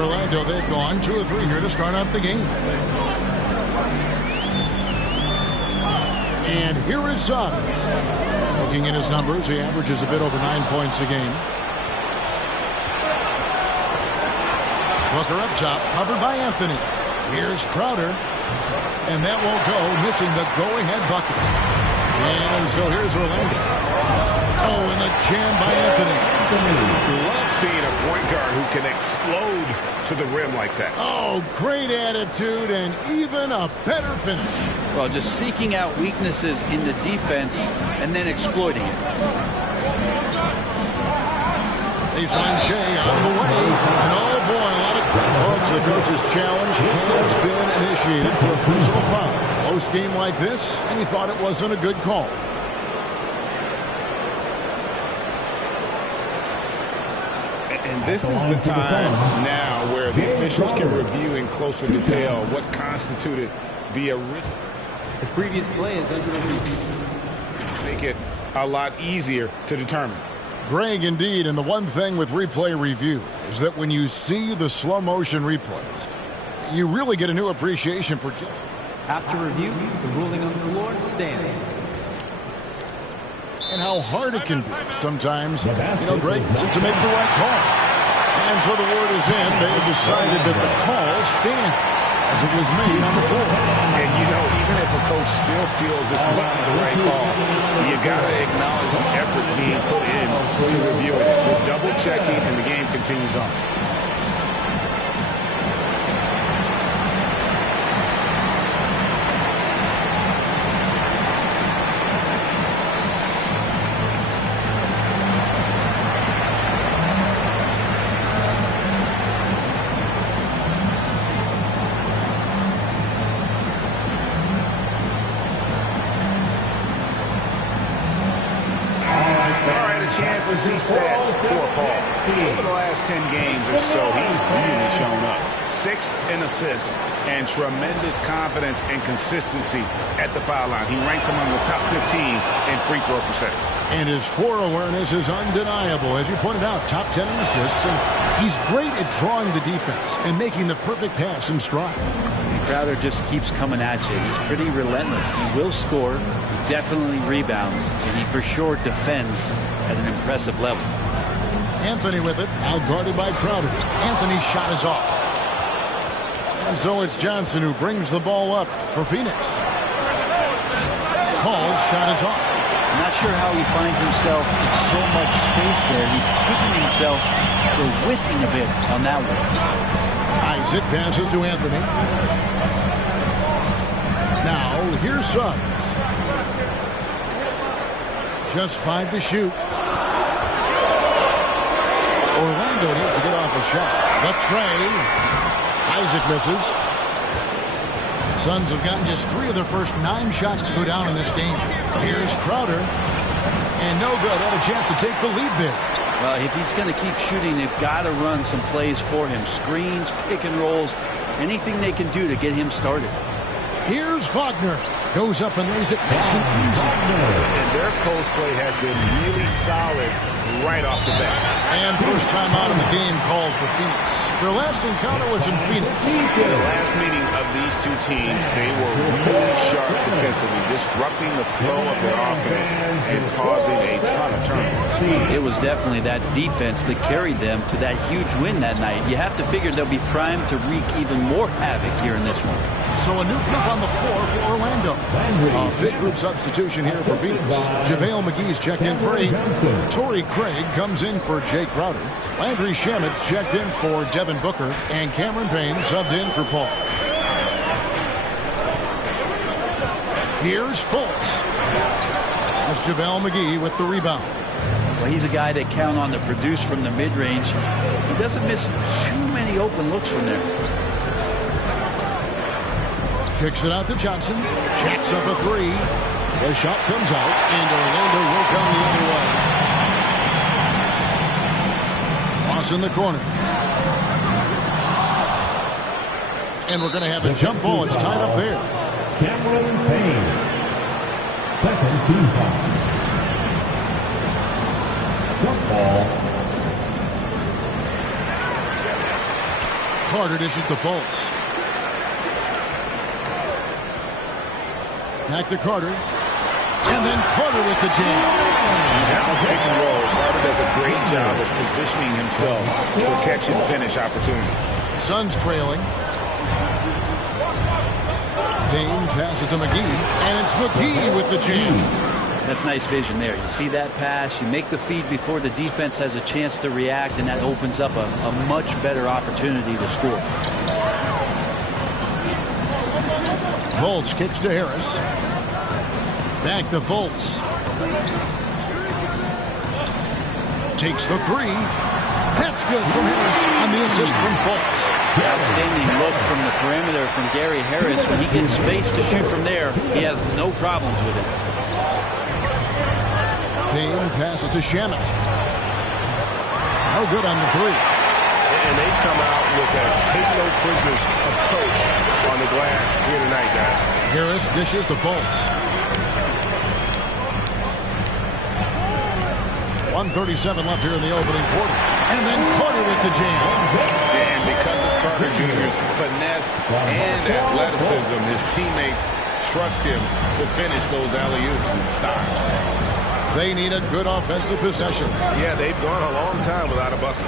Orlando, they've gone 2 of 3 here to start out the game. And here is Suggs. Looking at his numbers, he averages a bit over 9 points a game. Booker up top, covered by Anthony. Here's Crowder. And that won't go, missing the go-ahead bucket. And so here's Orlando. Oh, and the jam by Anthony. Love seeing a point guard who can explode to the rim like that. Oh, great attitude and even a better finish. Well, just seeking out weaknesses in the defense and then exploiting it. They find Jay on the way. And oh boy, a lot of folks, the coach's challenge has been initiated for a personal foul. Close game like this, and he thought it wasn't a good call. And this is the time now where the officials can review in closer detail what constituted the original. The previous play is under review. Make it a lot easier to determine. Greg, indeed, and the one thing with replay review is that when you see the slow motion replays, you really get a new appreciation for just. After review, the ruling on the floor stands. And how hard it can be sometimes, Greg, to make the right call. And so the word is in. They have decided that the call stands as it was made on the floor. And, even if a coach still feels this wasn't the right call, you got to acknowledge the effort being put in to review it. We're double-checking, and the game continues on. To see stats for Paul. Over the last 10 games or so, he's really shown up. 6th in assists and tremendous confidence and consistency at the foul line. He ranks among the top 15 in free throw percentage. And his floor awareness is undeniable. As you pointed out, top 10 in assists. And he's great at drawing the defense and making the perfect pass in stride. Crowder just keeps coming at you. He's pretty relentless. He will score. He definitely rebounds. And he for sure defends at an impressive level. Anthony with it, now guarded by Crowder. Anthony's shot is off. And so it's Johnson who brings the ball up for Phoenix. Paul's shot is off. I'm not sure how he finds himself in so much space there. He's kicking himself for whiffing a bit on that one. Isaac passes to Anthony. Now, here's Suggs. Just 5 to shoot. Orlando needs to get off a shot. The tray. Isaac misses. Suns have gotten just 3 of their first 9 shots to go down in this game. Here's Crowder. And no good. Had a chance to take the lead there. Well, if he's going to keep shooting, they've got to run some plays for him. Screens, pick and rolls, anything they can do to get him started. Here's Wagner. Goes up and lays it nice and easy. And their post play has been really solid right off the bat. And first time out of the game called for Phoenix. Their last encounter was in Phoenix. In the last meeting of these two teams, they were really sharp defensively, disrupting the flow of their offense and causing a ton of turnovers. It was definitely that defense that carried them to that huge win that night. You have to figure they'll be primed to wreak even more havoc here in this one. So a new group on the floor for Orlando. A big group substitution here for Phoenix. JaVale McGee's checked in for 8. Torrey Craig comes in for Jay Crowder. Landry Shamit's checked in for Devin Booker. And Cameron Payne subbed in for Paul. Here's Fultz. That's JaVale McGee with the rebound. Well, he's a guy they count on to produce from the mid-range. He doesn't miss too many open looks from there. Kicks it out to Johnson. Jacks up a 3. The shot comes out, and Orlando will come the other way. Moss in the corner. And we're going to have a jump ball. It's tied up there. Cameron Payne. Second team foul. Jump ball. Carter dishes to Fultz. Back to Carter. And then Carter with the jam. Now pick and roll. Carter does a great job of positioning himself for catch and finish opportunities. Suns trailing. Payne passes to McGee. And it's McGee with the jam. That's nice vision there. You see that pass, you make the feed before the defense has a chance to react, and that opens up a much better opportunity to score. Fultz kicks to Harris. Back to Fultz. Takes the three. That's good from Harris on the assist from Fultz. Outstanding look from the perimeter from Gary Harris. When he gets space to shoot from there, he has no problems with it. Payne passes to Shamet. No good on the three. And they come out with a take-no-prisoners approach on the glass here tonight, guys. Harris dishes to Fultz. 1:37 left here in the opening quarter. And then Carter with the jam. And because of Carter Jr.'s finesse and athleticism, his teammates trust him to finish those alley-oops in style. They need a good offensive possession. Yeah, they've gone a long time without a bucket.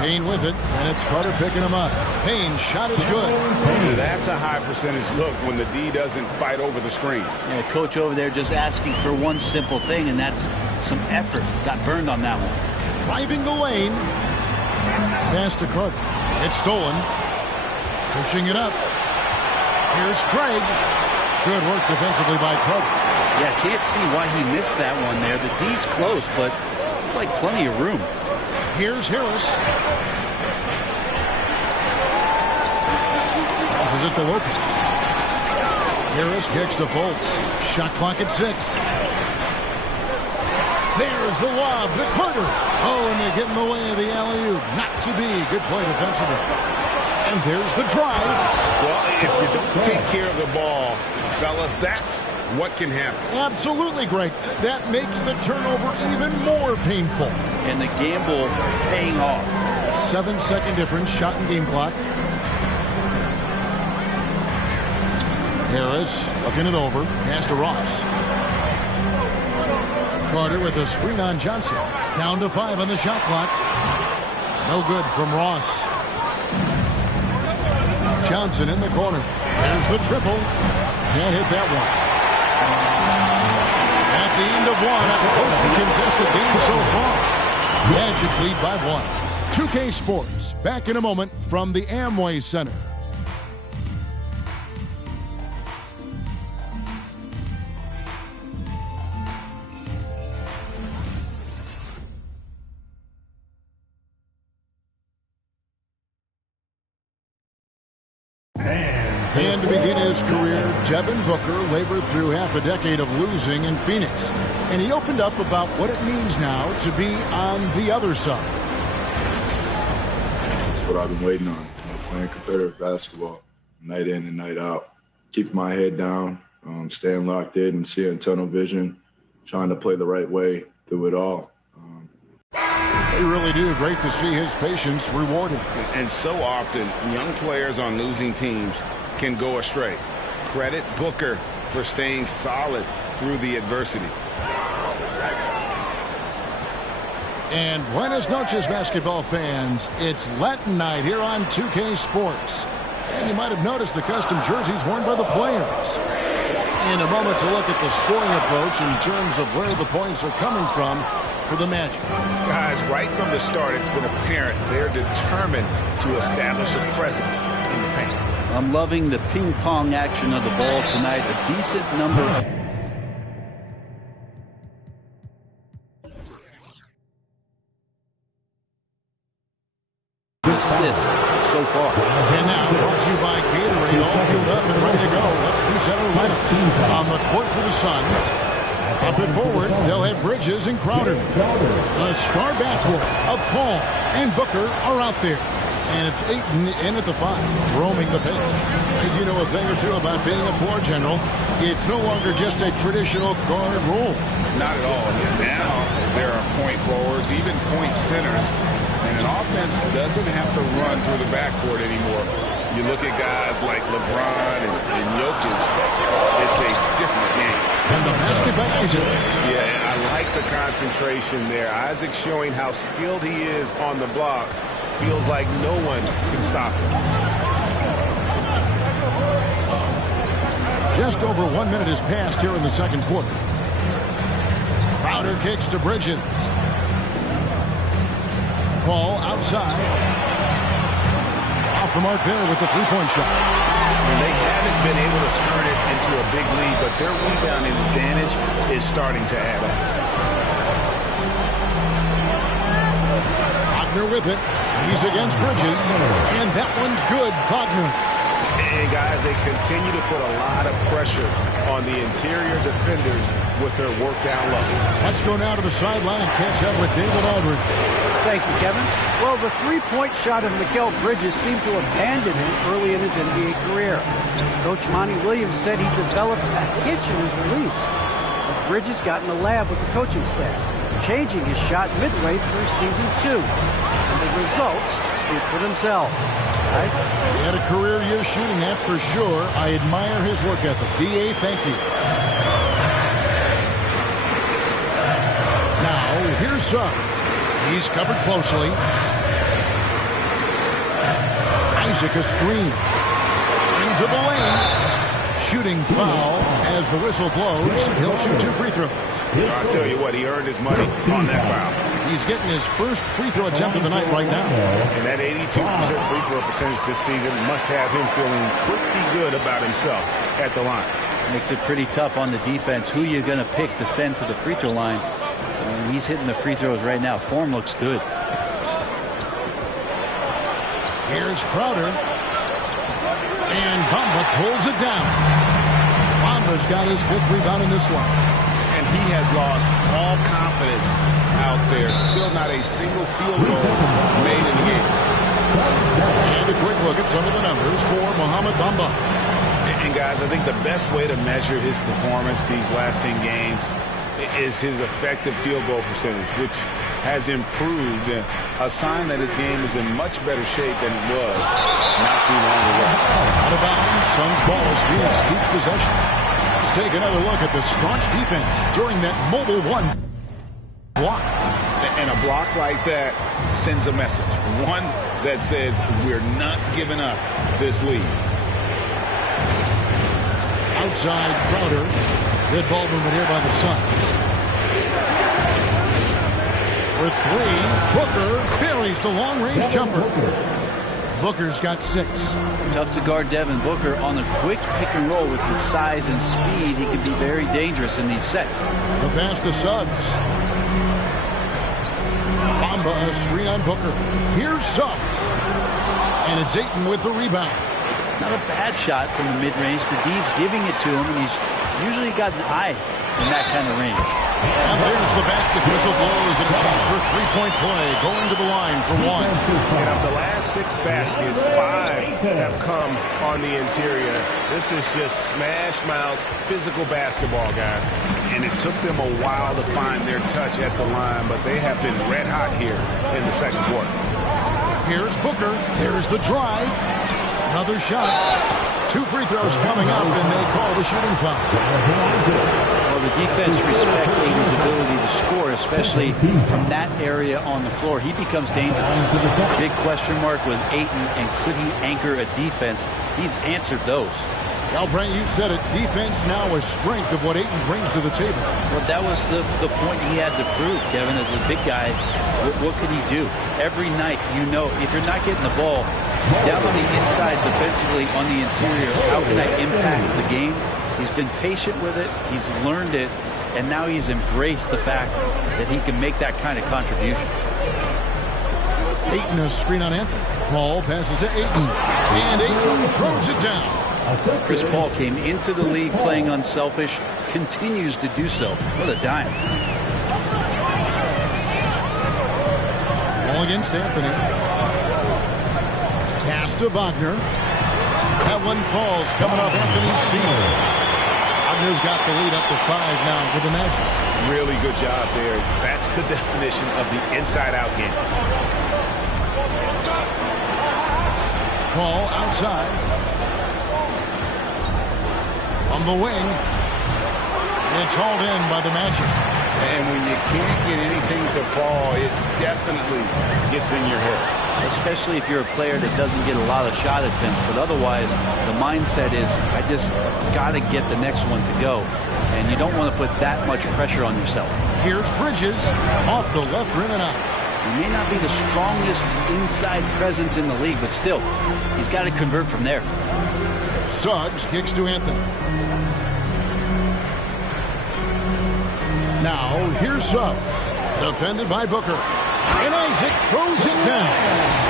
Payne with it, and it's Carter picking him up. Payne's shot is good. That's a high percentage look when the D doesn't fight over the screen. Yeah, coach over there just asking for one simple thing, and that's some effort. Got burned on that one. Driving the lane. Pass to Carter. It's stolen. Pushing it up. Here's Craig. Good work defensively by Carter. Yeah, can't see why he missed that one there. The D's close, but looks like plenty of room. Here's Harris. Passes it to Lopez. Harris kicks to Fultz. Shot clock at 6. There's the lob to Carter. Oh, and they get in the way of the alley-oop. Not to be. Good play defensively. And there's the drive. Well, if you don't take care of the ball, fellas, that's what can happen. Absolutely, Greg. That makes the turnover even more painful. And the gamble paying off. 7-second difference, shot and game clock. Harris looking it over. Pass to Ross. Carter with a screen on Johnson. Down to 5 on the shot clock. No good from Ross. Johnson in the corner. There's the triple. Can't hit that one. At the end of one, a closely contested game so far. Magic lead by 1. 2K Sports, back in a moment from the Amway Center. And to begin his career, Devin Booker labored through half a decade of losing in Phoenix. And he opened up about what it means now to be on the other side. That's what I've been waiting on, playing competitive basketball, night in and night out. Keeping my head down, staying locked in and seeing tunnel vision, trying to play the right way through it all. They really do. Great to see his patience rewarded. And so often, young players on losing teams can go astray. Credit Booker for staying solid through the adversity. And buenas noches, basketball fans. It's Latin night here on 2K Sports. And you might have noticed the custom jerseys worn by the players. In a moment to look at the scoring approach in terms of where the points are coming from for the Magic. Guys, right from the start, it's been apparent they're determined to establish a presence in the paint. I'm loving the ping pong action of the ball tonight. A decent number of assists so far. And now, brought to you by Gatorade, all fueled up and ready to go. Let's reset our lineups. On the court for the Suns. Up and forward, they'll have Bridges and Crowder. The star backcourt of Paul and Booker are out there. And it's Ayton in at the 5, roaming the paint. You know a thing or two about being a floor general. It's no longer just a traditional guard role. Not at all. Now there are point forwards, even point centers. And an offense doesn't have to run through the backcourt anymore. You look at guys like LeBron and Jokic, it's a different game. And the basket by Isaac. Yeah, I like the concentration there. Isaac showing how skilled he is on the block. Feels like no one can stop him. Just over 1 minute has passed here in the second quarter. Crowder kicks to Bridges. Ball outside. Off the mark there with the three-point shot. And they haven't been able to turn it into a big lead, but their rebounding advantage is starting to add up. Wagner with it. He's against Bridges. And that one's good. Wagner. And guys, they continue to put a lot of pressure on the interior defenders with their work down low. Let's go now to the sideline and catch up with David Aldridge. Thank you, Kevin. Well, the three-point shot of Mikal Bridges seemed to abandon him early in his NBA career. Coach Monty Williams said he developed a hitch in his release. But Bridges got in the lab with the coaching staff, changing his shot midway through season 2. And the results speak for themselves. Guys? He had a career year shooting, that's for sure. I admire his work ethic. D.A., thank you. Now, here's Suggs. He's covered closely. Isaac a screen. Into the lane. Shooting foul as the whistle blows. He'll shoot 2 free throws. I'll tell you what, he earned his money on that foul. He's getting his first free throw attempt of the night right now. And that 82% free throw percentage this season must have him feeling pretty good about himself at the line. Makes it pretty tough on the defense. Who you're going to pick to send to the free throw line. And he's hitting the free throws right now. Form looks good. Here's Crowder. And Bamba pulls it down. Bamba's got his 5th rebound in this one. And he has lost all confidence out there. Still not a single field goal made in the game. And a quick look at some of the numbers for Mohamed Bamba. And guys, I think the best way to measure his performance these last 10 games is his effective field goal percentage, which has improved, a sign that his game is in much better shape than it was not too long ago. Out of bounds, Suns ball as Phoenix keeps possession. Let's take another look at the staunch defense during that mobile 1 block. And a block like that sends a message. One that says we're not giving up this lead. Outside Crowder. Good ball movement here by the Suns. For 3, Booker buries the long-range jumper. Booker's got 6. Tough to guard Devin Booker on the quick pick and roll with his size and speed. He can be very dangerous in these sets. The pass to Suggs. Bamba a screen on Booker. Here's Suggs. And it's Ayton with the rebound. Not a bad shot from the mid-range. The D's giving it to him, and he's usually got an eye in that kind of range. And there's the basket. Whistle blows and a chance for a 3-point play. Going to the line for 1. And of the last 6 baskets, 5 have come on the interior. This is just smash-mouth physical basketball, guys. And it took them a while to find their touch at the line, but they have been red hot here in the second quarter. Here's Booker. There's the drive. Another shot. 2 free throws coming up, and they call the shooting foul. Well, the defense respects Ayton's ability to score, especially from that area on the floor. He becomes dangerous. Big question mark was Ayton, and could he anchor a defense? He's answered those. Well, Brent, you said it. Defense now a strength of what Ayton brings to the table. Well, that was the point he had to prove, Kevin. As a big guy, what could he do? Every night, you know, if you're not getting the ball down on the inside defensively on the interior, how can I impact the game? He's been patient with it. He's learned it. And now he's embraced the fact that he can make that kind of contribution. Ayton a screen on Anthony. Paul passes to Ayton. And Ayton throws it down. Chris Paul came into the league playing unselfish, continues to do so. What a dime. Ball against Anthony. to Wagner. That one falls coming off Anthony's feet. Wagner's got the lead up to 5 now for the Magic. Really good job there. That's the definition of the inside-out game. Call outside. On the wing. It's hauled in by the Magic. And when you can't get anything to fall, it definitely gets in your head. Especially if you're a player that doesn't get a lot of shot attempts. But otherwise, the mindset is, I just got to get the next one to go. And you don't want to put that much pressure on yourself. Here's Bridges off the left rim and out. He may not be the strongest inside presence in the league, but still, he's got to convert from there. Suggs kicks to Anthony. Now, here's Suggs. Defended by Booker. And Isaac throws it down.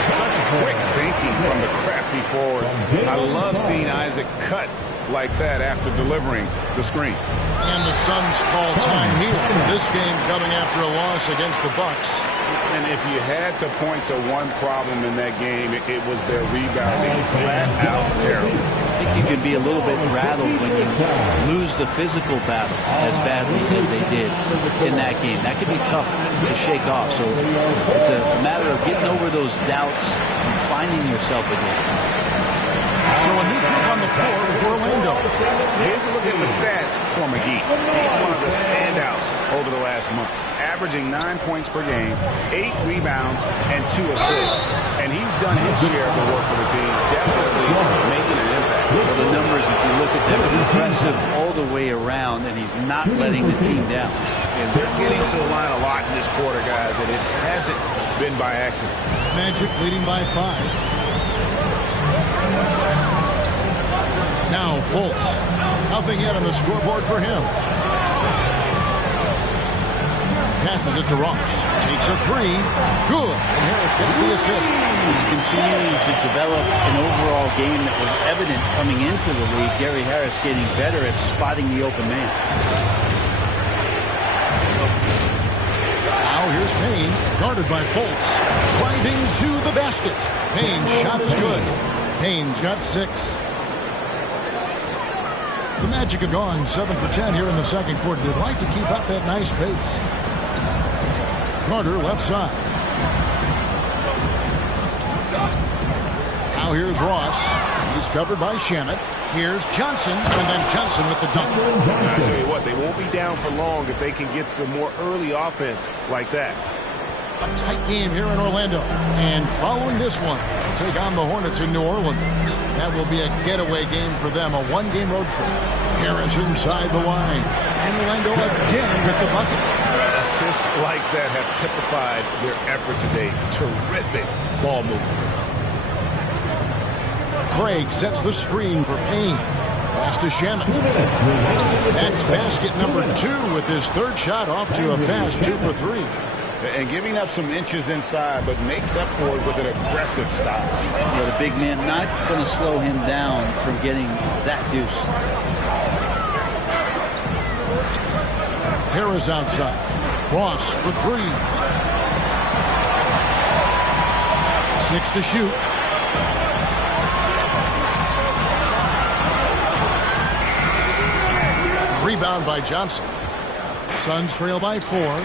Such quick thinking from the crafty forward. I love seeing Isaac cut like that after delivering the screen. And the Suns call time here. This game coming after a loss against the Bucks. And if you had to point to one problem in that game, it was their rebounding. Flat out terrible. I think you can be a little bit rattled when you lose the physical battle as badly as they did in that game. That can be tough to shake off. So it's a matter of getting over those doubts and finding yourself again. So a new group on the floor for Orlando. Here's a look at the stats for McGee. He's one of the standouts over the last month, averaging 9 points per game, 8 rebounds, and 2 assists. And he's done his share of the work for the team, definitely making an impact. Well, the numbers, if you look at them, are impressive all the way around, and he's not letting the team down. And they're getting to the line a lot in this quarter, guys, and it hasn't been by accident. Magic leading by 5. Now Fultz. Nothing yet on the scoreboard for him. Passes it to Ross. Takes a 3. Good. And Harris gets the assist. He's continuing to develop an overall game that was evident coming into the league. Gary Harris getting better at spotting the open man. Now here's Payne. Guarded by Fultz. Driving to the basket. Payne's shot is good. Payne's got 6. The Magic have gone 7 for 10 here in the second quarter. They'd like to keep up that nice pace. Carter left side. Now here's Ross. He's covered by Shamet. Here's Johnson, and then Johnson with the dunk. I'll tell you what, they won't be down for long if they can get some more early offense like that. A tight game here in Orlando. And following this one, they'll take on the Hornets in New Orleans. That will be a getaway game for them, a one-game road trip. Harris inside the line. And Orlando again with the bucket. Assists like that have typified their effort today. Terrific ball movement. Craig sets the screen for Payne. Pass to Shamet. That's basket number 2 with his third shot off to a fast 2 for 3. And giving up some inches inside, but makes up for it with an aggressive stop. Yeah, the big man not going to slow him down from getting that deuce. Harris outside. Ross for 3. 6 to shoot. Rebound by Johnson. Suns trail by 4.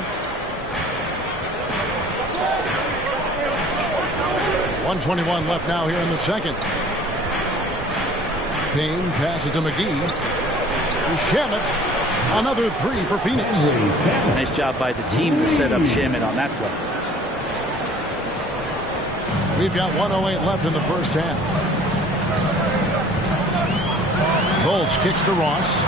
1:21 left now here in the second. Payne passes to McGee. Shamet. Another 3 for Phoenix. Nice job by the team to set up Shamet on that play. We've got 1:08 left in the first half. Fultz kicks to Ross.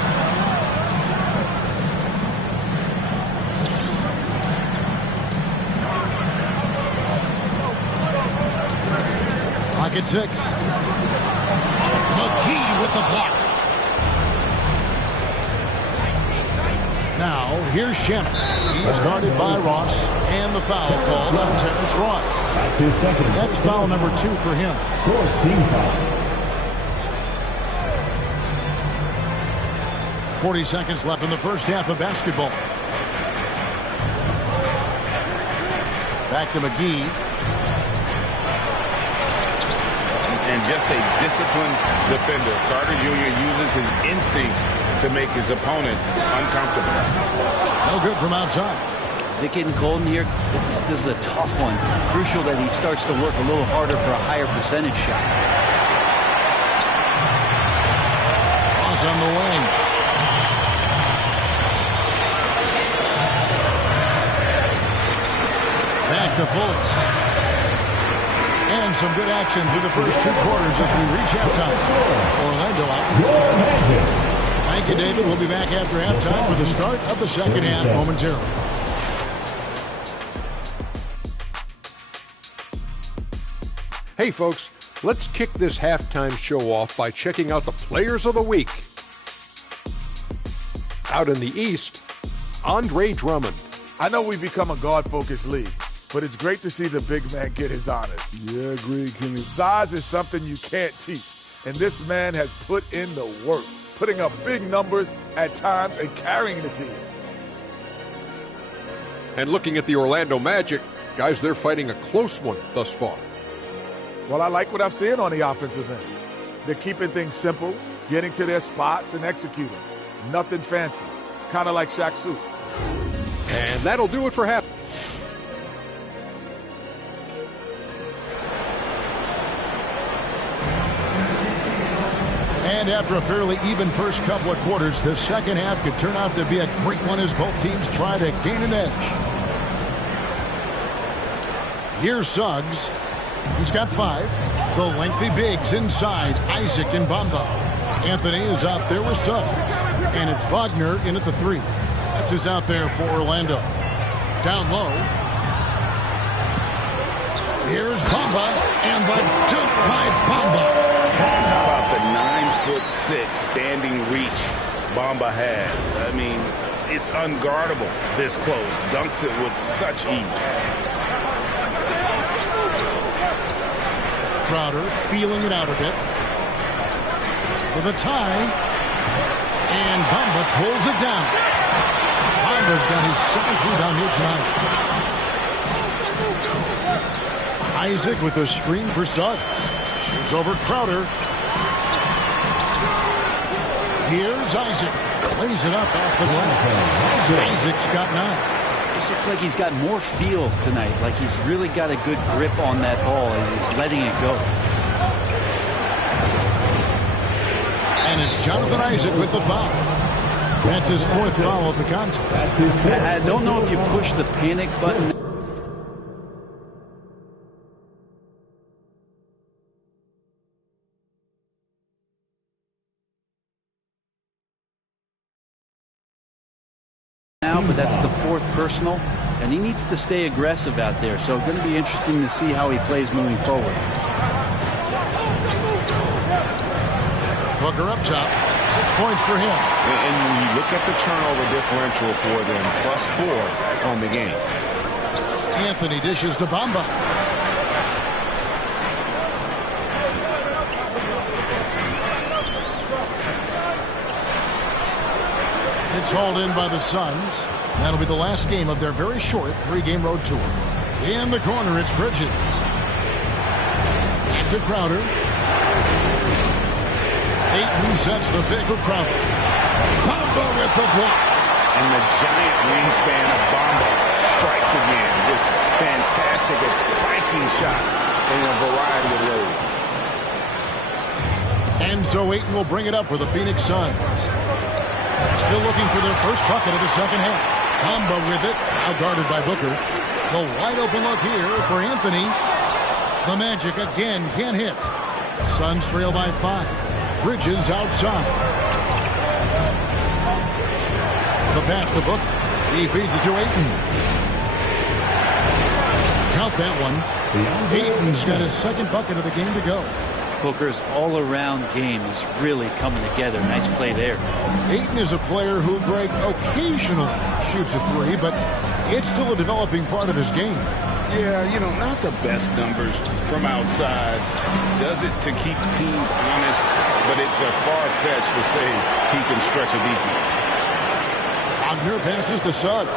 Pocket 6. McGee with the block. Now, here's Shamet. He's guarded by Ross, and the foul called on Terrence Ross. That's his second. That's foul number 2 for him. 14 foul. 40 seconds left in the first half of basketball. Back to McGee. and just a disciplined defender. Carter Jr. uses his instincts to make his opponent uncomfortable. No good from outside. Is it getting cold in here? This is a tough one. Crucial that he starts to work a little harder for a higher percentage shot. Cross on the wing. Back to Fultz. And some good action through the first 2 quarters as we reach halftime. Orlando out. Thank you, David. We'll be back after halftime for the start of the second half momentarily. Hey, folks, let's kick this halftime show off by checking out the Players of the Week. Out in the East, Andre Drummond. I know we've become a guard-focused league, but it's great to see the big man get his honors. Yeah, agreed, Kenny. Size is something you can't teach, and this man has put in the work, putting up big numbers at times and carrying the teams. And looking at the Orlando Magic, guys, they're fighting a close one thus far. Well, I like what I'm seeing on the offensive end. They're keeping things simple, getting to their spots and executing. Nothing fancy, kind of like Shaq Suit. And that'll do it for half. And after a fairly even first couple of quarters, the second half could turn out to be a great one as both teams try to gain an edge. Here's Suggs. He's got 5. The lengthy bigs inside, Isaac and Bamba. Anthony is out there with Suggs. And it's Wagner in at the 3. That's who's out there for Orlando. Down low. Here's Bamba, and the dunk by Bamba. How about the 9'6" standing reach Bamba has? I mean, it's unguardable this close. Dunks it with such ease. Crowder feeling it out a bit. For the tie. And Bamba pulls it down. Bamba's got his 7th rebound here tonight. Isaac with the screen for Suggs. Shoots over Crowder. Here's Isaac. Lays it up off the glass. Isaac's got 9. This looks like he's got more feel tonight, like he's really got a good grip on that ball as he's letting it go. And it's Jonathan Isaac with the foul. That's his 4th foul of the contest. I don't know if you push the panic button. But that's the 4th personal, and he needs to stay aggressive out there. So it's going to be interesting to see how he plays moving forward. Booker up top, 6 points for him. And when you look at the turnover differential for them, +4 on the game. Anthony dishes to Bamba. It's hauled in by the Suns. That'll be the last game of their very short 3-game road tour. In the corner, it's Bridges. Back to Crowder. Ayton sets the pick for Crowder. Bamba with the block. And the giant wingspan of Bamba strikes again. Just fantastic at spiking shots in a variety of ways. And so Ayton will bring it up for the Phoenix Suns. Still looking for their first bucket of the second half. Bamba with it, now guarded by Booker. The wide open look here for Anthony. The Magic again can't hit. Suns trail by 5. Bridges outside. The pass to Booker. He feeds it to Ayton. Count that one. Ayton's got his second bucket of the game to go. Booker's all-around game is really coming together. Nice play there. Ayton is a player who, Greg, occasionally shoots a 3, but it's still a developing part of his game. Yeah, you know, not the best numbers from outside. Does it to keep teams honest, but it's a far-fetched to say he can stretch a defense. Wagner passes to Suggs.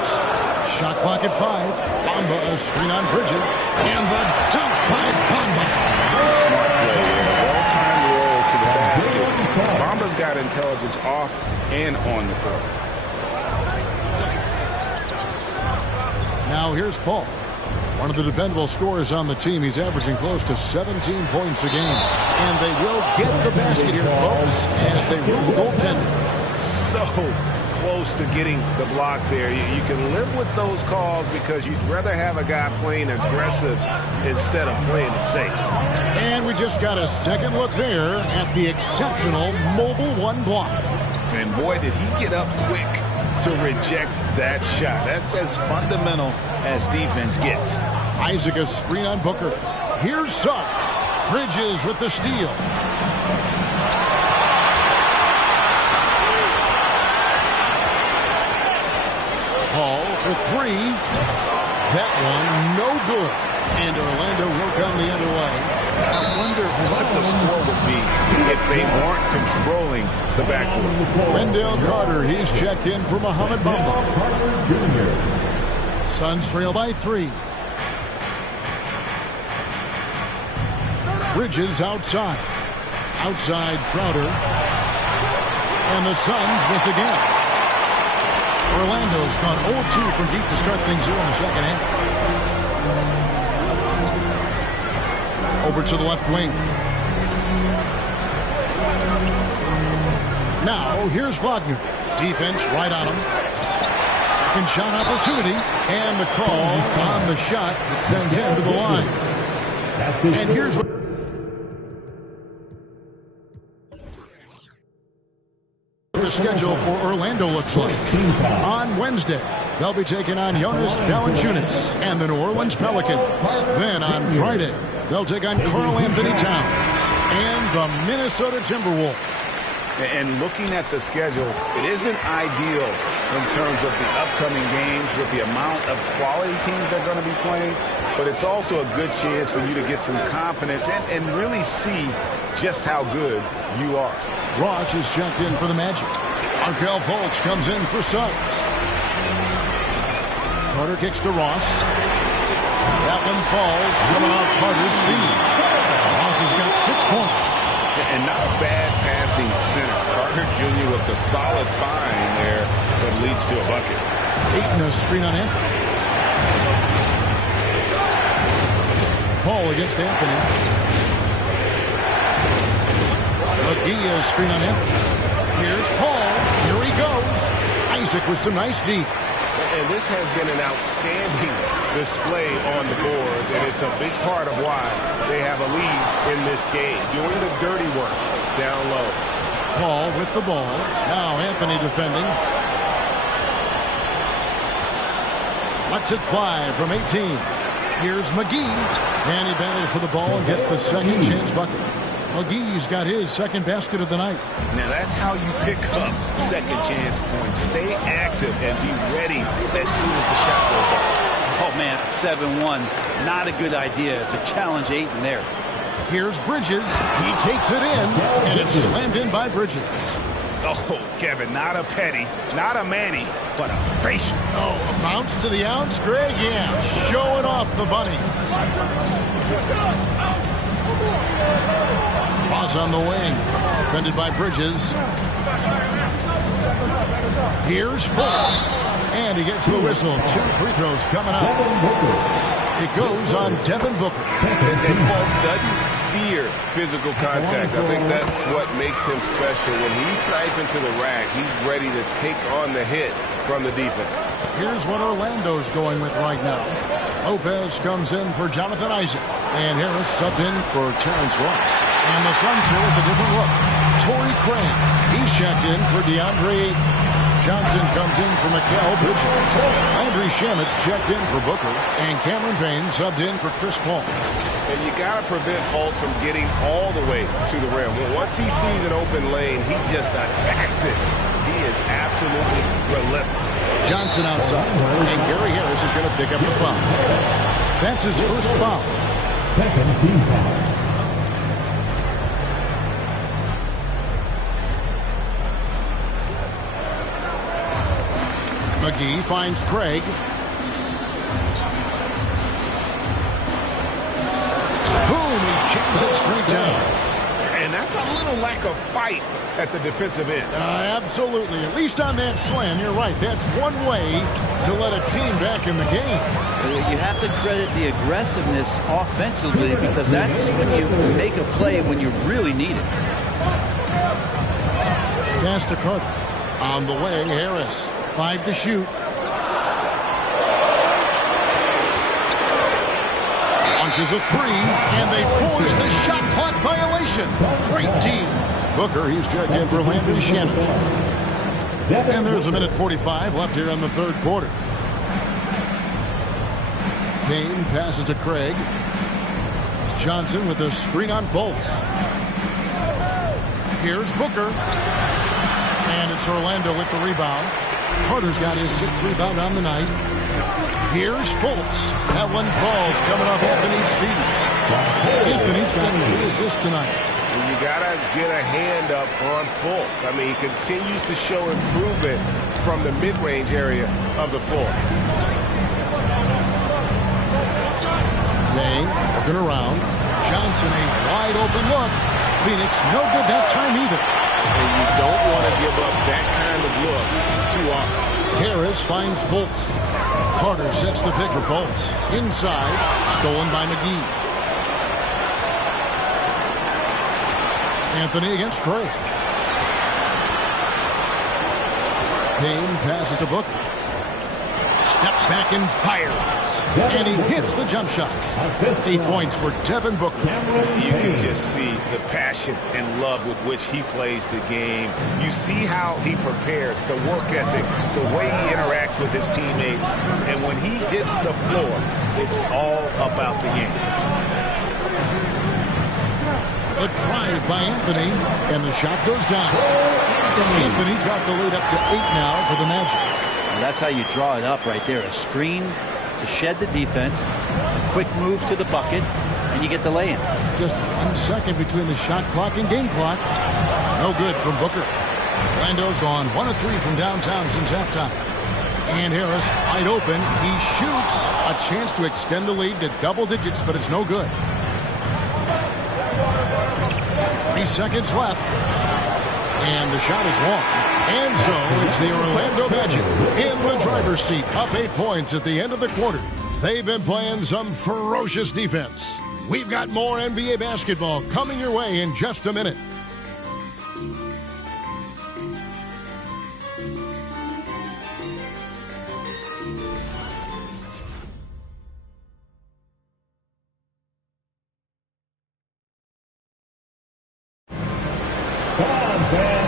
Shot clock at 5. Bamba a screen on Bridges. And the dunk by Bamba. Smart play. intelligence off and on the court. Now here's Paul. One of the dependable scorers on the team. He's averaging close to 17 points a game. And they will get the basket here, folks, as they rule goaltending. So close to getting the block there. You can live with those calls because you'd rather have a guy playing aggressive instead of playing it safe. And we just got a second look there at the exceptional Mobile One block. And boy, did he get up quick to reject that shot. That's as fundamental as defense gets. Isaac a screen on Booker. Here's Suggs. Bridges with the steal. Paul for three. That one no good. And Orlando will come the other way. I wonder what the score would be if they weren't controlling the backcourt. Wendell Carter, he's checked in for Mohamed Bamba. Suns trail by 3. Bridges outside. Outside Crowder. And the Suns miss again. Orlando's gone 0-2 from deep to start things here in the second half. Over to the left wing. Now, here's Wagner. Defense right on him. Second shot opportunity. And the call on the shot that sends him to the line. And here's what the schedule for Orlando looks like. On Wednesday, they'll be taking on Jonas Valanciunas and the New Orleans Pelicans. Then on Friday, they'll take on Karl Anthony Towns and the Minnesota Timberwolves. And looking at the schedule, it isn't ideal in terms of the upcoming games with the amount of quality teams they're going to be playing, but it's also a good chance for you to get some confidence and really see just how good you are. Ross is checked in for the Magic. Markelle Fultz comes in for Suggs. Carter kicks to Ross. That one falls, coming off Carter's feet. Ross has got 6 points. And not a bad passing center. Carter Jr. with the solid find there that leads to a bucket. Ayton a screen on Anthony. Paul against Anthony. McGee a screen on Anthony. Here's Paul. Here he goes. Isaac with some nice deep. And this has been an outstanding display on the board, and it's a big part of why they have a lead in this game, doing the dirty work down low. Paul with the ball. Now Anthony defending. Lets it fly from 18. Here's McGee, and he battles for the ball and gets the second chance bucket. McGee's got his second basket of the night. Now that's how you pick up second chance points. Stay active and be ready as soon as the shot goes up. Oh man, 7-1. Not a good idea to challenge Ayton there. Here's Bridges. He takes it in, and it's slammed in by Bridges. Oh, Kevin, not a petty, not a Manny, but a facial. Oh, a bounce to the ounce, Greg? Yeah, showing off the bunnies. Ross on the wing, defended by Bridges. Here's Fultz, and he gets the whistle. 2 free throws coming up. It goes on Devin Booker. And Fultz doesn't fear physical contact. I think that's what makes him special. When he's knifing to the rack, he's ready to take on the hit from the defense. Here's what Orlando's going with right now. Lopez comes in for Jonathan Isaac. And Harris subbed in for Terrence Ross. And the Suns here with a different look. Torrey Craig. He's checked in for DeAndre Ayton. Johnson comes in for Mikal Bridges. Landry Shamet checked in for Booker. And Cameron Payne subbed in for Chris Paul. And you got to prevent Fultz from getting all the way to the rim. Once he sees an open lane, he just attacks it. He is absolutely relentless. Johnson outside. And Gary Harris is going to pick up the foul. That's his first foul. Second team foul. McGee finds Craig. Boom, he jams it straight down. And that's a little lack of fight at the defensive end. Absolutely. At least on that slam, you're right. That's one way to let a team back in the game. You have to credit the aggressiveness offensively because that's when you make a play when you really need it. Pass to Carter. On the way, Harris. 5 to shoot. Launches a 3, and they force the shot clock violation. Great team. Booker, he's checked in for Landry Shamet. And there's a minute 45 left here in the third quarter. Payne passes to Craig. Johnson with a screen on Fultz. Here's Booker. And it's Orlando with the rebound. Carter's got his 6th rebound on the night. Here's Fultz. That one falls coming off Anthony's feet. Anthony's got 3 assists tonight. You got to get a hand up on Fultz. I mean, he continues to show improvement from the mid-range area of the floor. Dane looking around. Johnson, a wide open look. Phoenix, no good that time either. And you don't want to give up that kind of look too often. Harris finds Fultz. Carter sets the pick for Fultz. Inside, stolen by McGee. Anthony against Craig. Payne passes to Booker. Steps back and fires. And he hits the jump shot. 8 points for Devin Booker. You can just see the passion and love with which he plays the game. You see how he prepares, the work ethic, the way he interacts with his teammates. And when he hits the floor, it's all about the game. The drive by Anthony, and the shot goes down. Anthony's got the lead up to 8 now for the Magic. Well, that's how you draw it up right there. A screen to shed the defense, a quick move to the bucket, and you get the lay-in. Just 1 second between the shot clock and game clock. No good from Booker. Orlando's gone 1 of 3 from downtown since halftime. And Harris wide open. He shoots. A chance to extend the lead to double digits, but it's no good. 3 seconds left. And the shot is long. And so it's the Orlando Magic in the driver's seat, up 8 points at the end of the quarter. They've been playing some ferocious defense. We've got more NBA basketball coming your way in just a minute.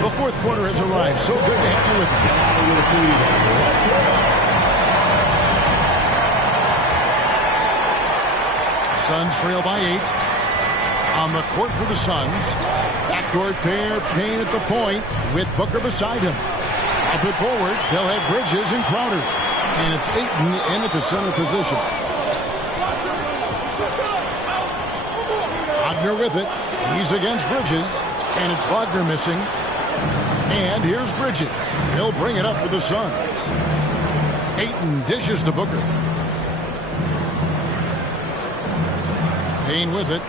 The fourth quarter has arrived. So good to have you with us. Suns trail by 8. On the court for the Suns. Backcourt pair, Payne at the point with Booker beside him. Up it forward. They'll have Bridges and Crowder. And it's Ayton in at the center position. Wagner with it. He's against Bridges. And it's Wagner missing. And here's Bridges. He'll bring it up for the Suns. Ayton dishes to Booker. Payne with it.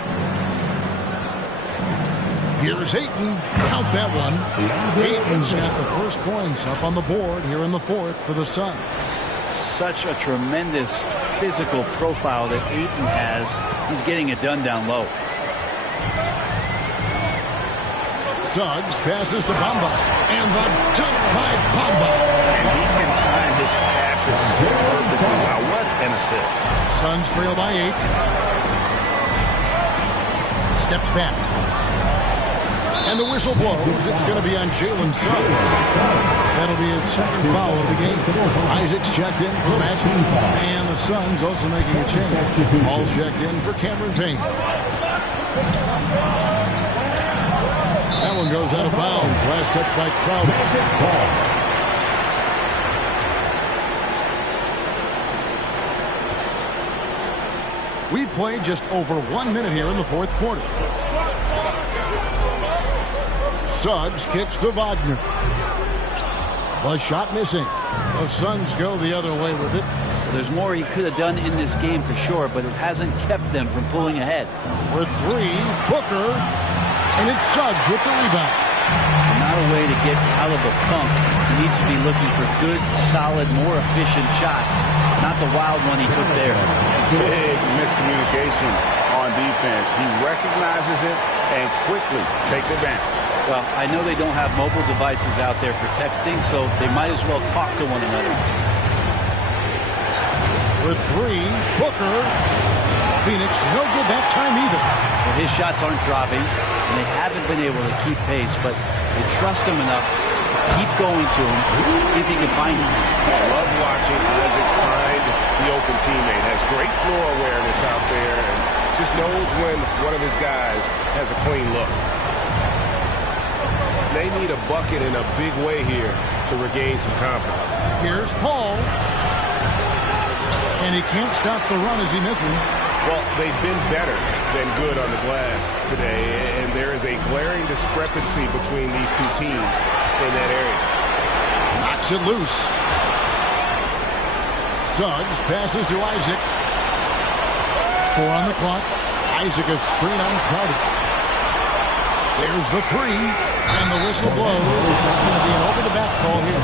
Here's Ayton. Count that one. Ayton's got the first points up on the board here in the fourth for the Suns. Such a tremendous physical profile that Ayton has. He's getting it done down low. Suggs passes to Bamba. And the dunk by Bamba. And he can time his passes so perfectly. Wow, what an assist. Suns trail by 8. Steps back. And the whistle blows. It's going to be on Jalen Suggs. That'll be his second foul of the game. Isaac's checked in for the Magic. And the Suns also making a change. Paul's checked in for Cameron Payne. That one goes out of bounds. Last touch by Crowder. We played just over 1 minute here in the fourth quarter. Suggs kicks to Wagner. The shot missing. The Suns go the other way with it. There's more he could have done in this game for sure, but it hasn't kept them from pulling ahead. For 3, Booker. And it's Suggs with the rebound. Not a way to get out of a funk. He needs to be looking for good, solid, more efficient shots. Not the wild one he took there. Big miscommunication on defense. He recognizes it and quickly takes advantage. Well, I know they don't have mobile devices out there for texting, so they might as well talk to one another. With three, Booker. Phoenix no good that time either. Well, his shots aren't dropping, and they haven't been able to keep pace, but they trust him enough to keep going to him, see if he can find him. I love watching Isaac find the open teammate. Has great floor awareness out there and just knows when one of his guys has a clean look. They need a bucket in a big way here to regain some confidence. Here's Paul. And he can't stop the run as he misses. Well, they've been better than good on the glass today, and there is a glaring discrepancy between these two teams in that area. Knocks it loose. Suggs passes to Isaac. 4 on the clock. Isaac a screen on Crowder. There's the three, and the whistle blows. It's going to be an over-the-back call here.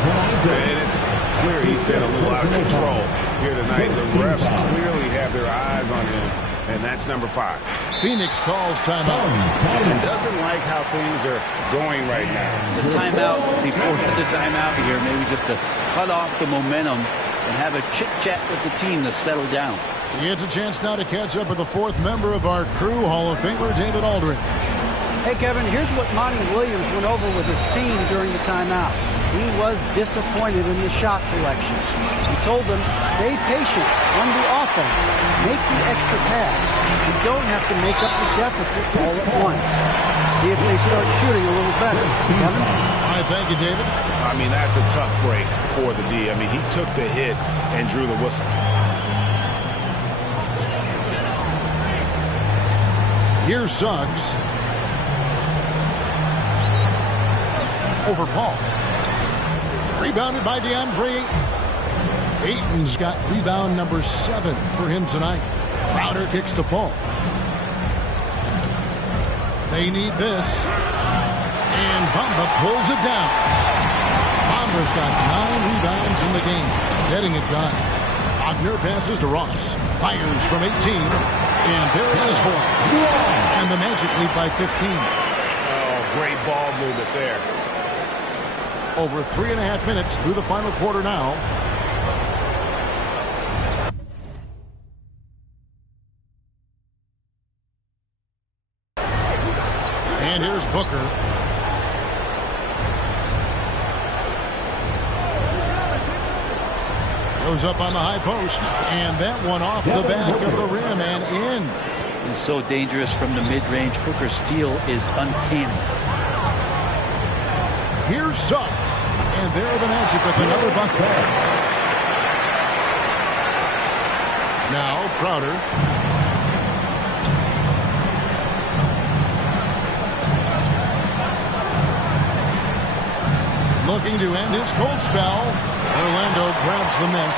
And it's clear he's been a little out of control here tonight. The refs clearly have their eyes on him, and that's number 5. Phoenix calls timeout. And doesn't like how things are going right now. The timeout, before the timeout here, maybe just to cut off the momentum and have a chit-chat with the team to settle down. He gets a chance now to catch up with the 4th member of our crew, Hall of Famer David Aldridge. Hey, Kevin, here's what Monty Williams went over with his team during the timeout. He was disappointed in the shot selection. He told them, stay patient on the offense. Make the extra pass. You don't have to make up the deficit all at once. See if they start shooting a little better. Kevin? All right, thank you, David. I mean, that's a tough break for the D. I mean, he took the hit and drew the whistle. Here's Suggs. Over Paul. Rebounded by DeAndre Ayton. Ayton's got rebound number 7 for him tonight. Crowder kicks to Paul. They need this. And Bamba pulls it down. Bamba's got 9 rebounds in the game. Getting it done. Wagner passes to Ross. Fires from 18. And there it is for him. And the Magic lead by 15. Oh, great ball movement there. Over 3.5 minutes through the final quarter now. And here's Booker. Goes up on the high post. And that one off the back of the rim and in. He's so dangerous from the mid-range. Booker's feel is uncanny. Here's Suggs. And there are the Magic with another bucket. Now Crowder. Looking to end his cold spell. Orlando grabs the miss.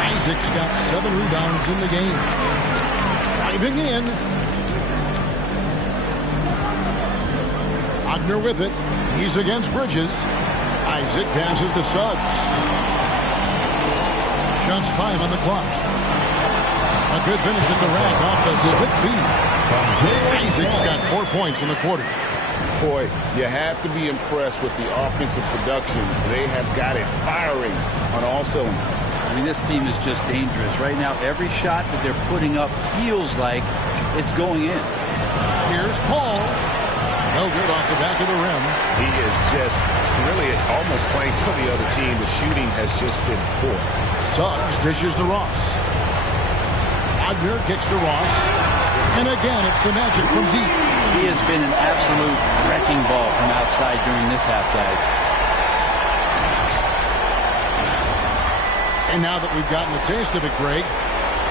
Isaac's got 7 rebounds in the game. Driving in. Wagner with it. He's against Bridges. Isaac passes to Suggs. Just 5 on the clock. A good finish at the rack off the split feed. Isaac's got 4 points in the quarter. Boy, you have to be impressed with the offensive production. They have got it firing on all cylinders. I mean, this team is just dangerous. Right now, every shot that they're putting up feels like it's going in. Here's Paul. No good off the back of the rim. He is just really almost playing for the other team. The shooting has just been poor. Suggs dishes to Ross. Wagner kicks to Ross. And again, it's the Magic from deep. He has been an absolute wrecking ball from outside during this half, guys. And now that we've gotten a taste of it, Greg,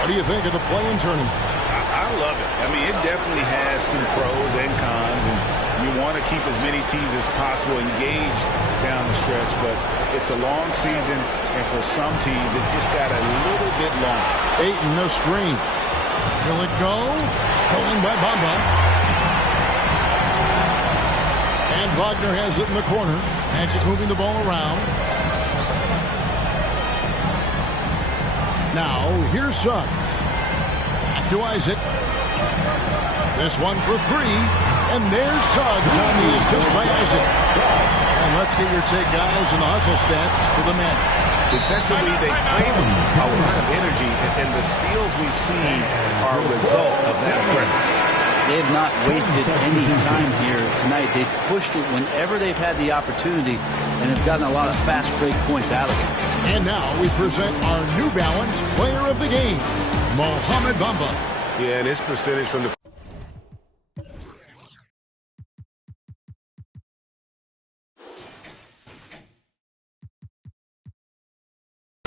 what do you think of the play-in tournament? I love it. I mean, it definitely has some pros and cons, and you want to keep as many teams as possible engaged down the stretch, but it's a long season, and for some teams, it just got a little bit long. Ayton, no screen. Will it go? Stolen by Bamba. And Wagner has it in the corner. Magic moving the ball around. Now, here's Suggs. Back to Isaac. This one for three. And there's Suggs on the assist by Isaac. And let's get your take, guys, on the hustle stats for the men. Defensively, they play with a lot of energy, and the steals we've seen are a result of that aggressiveness. They have not wasted any time here tonight. They've pushed it whenever they've had the opportunity and have gotten a lot of fast break points out of it. And now we present our New Balance player of the game, Mohamed Bamba. Yeah, and his percentage from the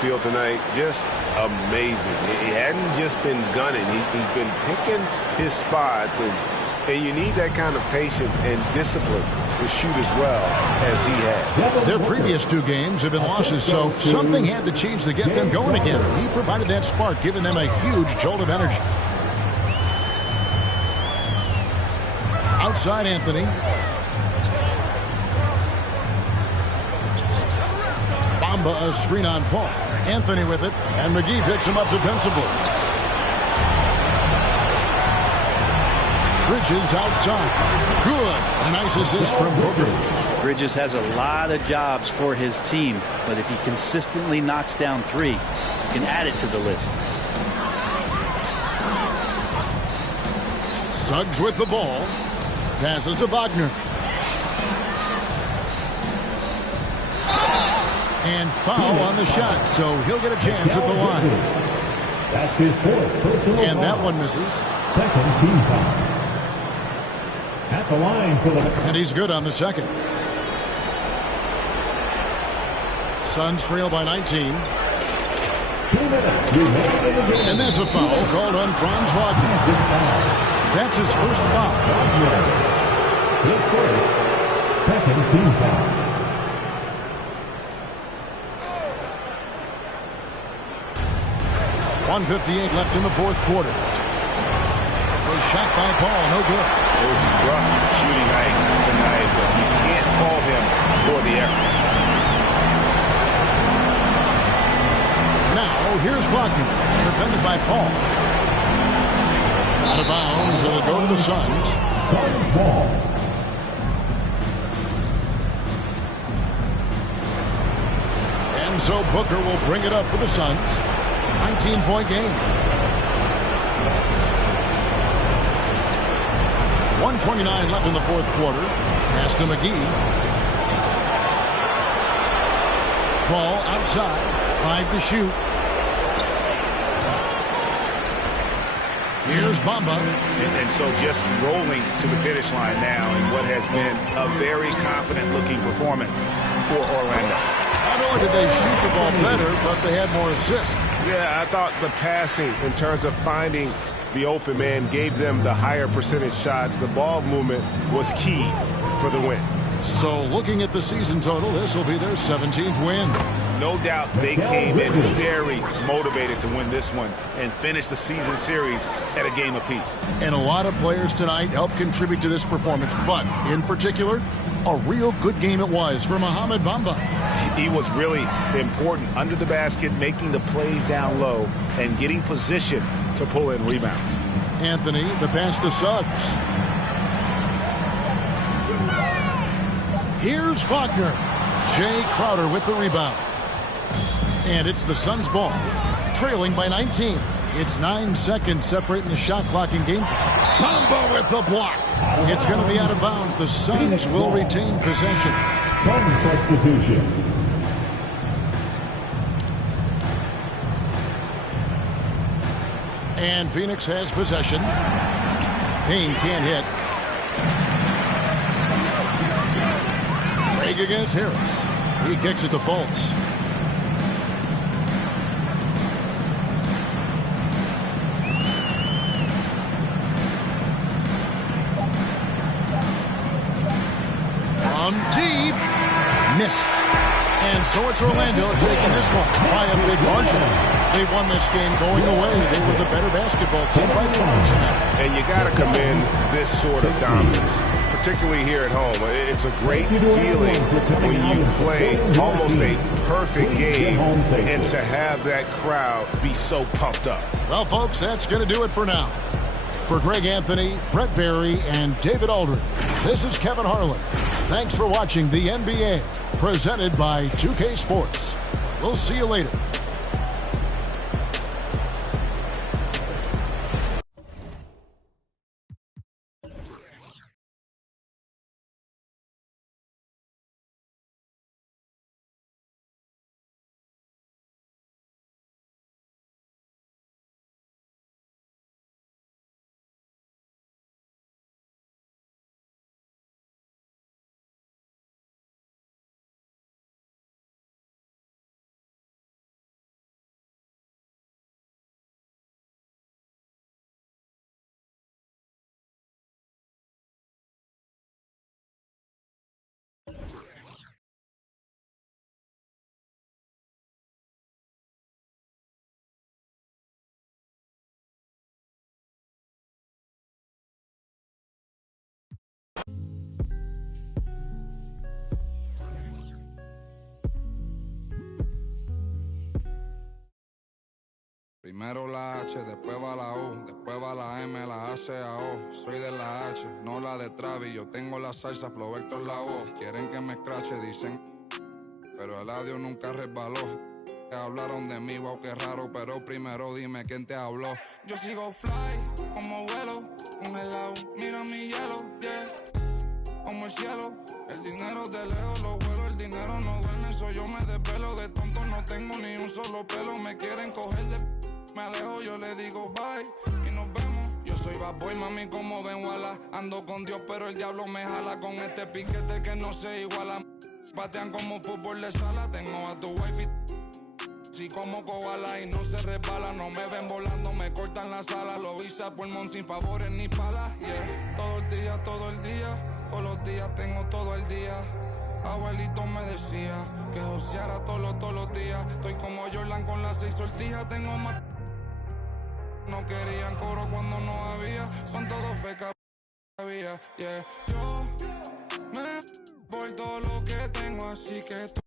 field tonight, just amazing. He hadn't just been gunning. He's been picking his spots, and you need that kind of patience and discipline to shoot as well as he had. Their previous two games have been losses, so something had to change to get them going again. He provided that spark, giving them a huge jolt of energy. Outside Anthony. Bamba a screen on Paul. Anthony with it, and McGee picks him up defensively. Bridges outside. Good. A nice assist from Booker. Bridges has a lot of jobs for his team, but if he consistently knocks down three, he can add it to the list. Suggs with the ball. Passes to Wagner. And foul on the shot, so he'll get a chance at the line. That's his fourth personal And that foul. one misses. Second team foul. At the line for the... And he's good on the second. Suns trail by 19. 2 minutes remaining in the game. And that's a foul called on Franz Wagner. That's his first foul. His first. Second team foul. 1:58 left in the fourth quarter. Was shot by Paul, no good. It was rough shooting night tonight, but you can't fault him for the effort. Now, here's Wagner, defended by Paul. Out of bounds, it'll go to the Suns. Suns ball. And so Booker will bring it up for the Suns. 19-point game. 1:29 left in the fourth quarter. Pass to McGee. Ball outside. 5 to shoot. Here's Bamba. And so just rolling to the finish line now in what has been a very confident-looking performance for Orlando. Not only did they shoot the ball better, but they had more assists. Yeah, I thought the passing in terms of finding the open man gave them the higher percentage shots. The ball movement was key for the win. So looking at the season total, this will be their 17th win. No doubt they came in very motivated to win this one and finish the season series at a game apiece. And a lot of players tonight helped contribute to this performance, but in particular, a real good game it was for Mohamed Bamba. He was really important under the basket, making the plays down low and getting position to pull in rebounds. Anthony, the pass to Suggs. Here's Wagner. Jay Crowder with the rebound. And it's the Suns' ball, trailing by 19. It's 9 seconds separating the shot clock in game. Bamba with the block. It's going to be out of bounds. The Suns will retain possession. Suns substitution. And Phoenix has possession. Payne can't hit. Craig against Harris. He kicks it to Fultz. From deep. Missed. And so it's Orlando taking this one by a big margin. They won this game going away. They were the better basketball team by far tonight. And you got to commend this sort of dominance. particularly here at home. It's a great feeling when you play almost a perfect game and to have that crowd be so pumped up. Well, folks, that's going to do it for now. For Greg Anthony, Brett Barry, and David Aldridge, this is Kevin Harlan. Thanks for watching the NBA, presented by 2K Sports. We'll see you later. Primero la H, después va la U, después va la M, la A, C, A, O. Soy de la H, no la de Travis. Yo tengo la salsa, Flow Héctor la voz. Quieren que me escrache, dicen, pero el adiós nunca resbaló. Hablaron de mí, wow, qué raro, pero primero dime quién te habló. Yo sigo fly, como vuelo, congelado, mira mi hielo, yeah. Como el cielo, el dinero de lejos, los vuelos, el dinero no duerme, eso yo me desvelo. De tonto no tengo ni un solo pelo, me quieren coger de... Me alejo, yo le digo bye y nos vemos. Yo soy bad boy, mami, como ven, wala. Ando con Dios, pero el diablo me jala. Con este piquete que no se iguala. Patean como fútbol de sala. Tengo a tu wife sí como koala y no se resbala. No me ven volando, me cortan la sala. Lo hice a pulmón sin favores ni palas, yeah. Todo el día, todo el día. Todos los días tengo todo el día. Abuelito me decía que joseara todos los días. Estoy como Jordan con las 6 sortijas. Tengo más... No querían coro cuando no había. Son todos fecas, yeah. Yo me por todo lo que tengo, así que...